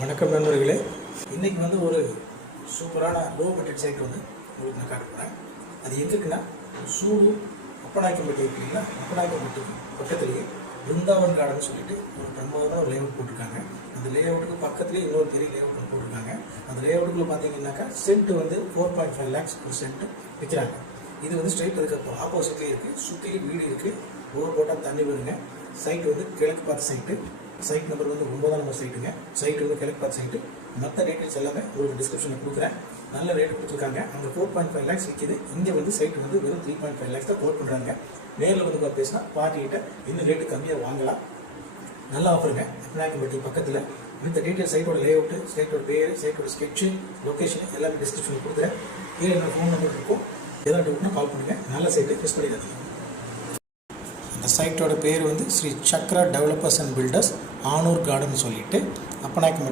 வணக்கம் நண்பர்களே. இன்றைக்கி வந்து ஒரு சூப்பரான லோ பட்ஜெட் சைட் வந்து உங்களுக்கு நான் காட்ட போகிறேன். அது எதுக்குன்னா சூலூர் அப்பநாயக்கம்பட்டி இருக்குங்களா, அப்பநாயக்கம்பட்டிக்கு பக்கத்துலேயே பிருந்தாவன் கார்டன் சொல்லிட்டு ஒரு பிரம்மாதமான ஒரு லேஅவுட் போட்டிருக்காங்க. அந்த லேஅவுட்டுக்கு பக்கத்துலேயே இன்னொரு பெரிய லேஅவுட் ஒன்று போட்டிருக்காங்க. அந்த லேஅவுட்டுக்குள்ளே பார்த்தீங்கன்னாக்கா சென்ட் வந்து 4.5 lakhs ஒரு சென்ட் விற்கிறாங்க. இது வந்து ஸ்ட்ரைட் இருக்க ஆப்போசிட்லேயே இருக்குது. சுற்றிலும் வீடு இருக்குது. போர் போட்டால் தண்ணி வருங்க. சைட்டு வந்து கிழக்கு பார்த்த சைட்டு. சைட் நம்பர் வந்து 9ஆம் நம்பர் சைட்டுங்க. சைட்டு வந்து கிழக்கு பார்த்த சைட்டு. மற்ற டீட்டெயில்ஸ் எல்லாமே உங்களுக்கு டிஸ்கிரிப்ஷனில் கொடுக்குறேன். நல்ல ரேட் கொடுத்துருக்காங்க. அங்கே 4.5 lakhs விற்கிது. இங்கே வந்து சைட்டு வந்து வெறும் 3.5 lakhs தான் கோட் பண்ணுறாங்க. நேரில் வந்து பேசினா பார்ட்டிகிட்ட இன்னும் ரேட்டு கம்மியாக வாங்கலாம். நல்ல ஆஃபருங்க. அப்பநாயக்கம்பட்டி பக்கத்தில் வித் டீட்டெயில் சைட்டோட லேஅவுட்டு, சைட்டோட பேர், சைட்டோட ஸ்கெட்சு, லொக்கேஷன் எல்லாமே டிஸ்கிரிப்ஷனில் கொடுக்குறேன். கீழே என்னோட ஃபோன் நம்பர் இருக்கும். ஏதாவது டவுட்னா கால் பண்ணுங்கள். நல்ல சைட்டு மிஸ் பண்ணிடாதீங்க. இந்த சைட்டோட பேர் வந்து Shri Chakra developers and builders Anur garden சொல்லிட்டு அப்பநாயக்கம்பட்டி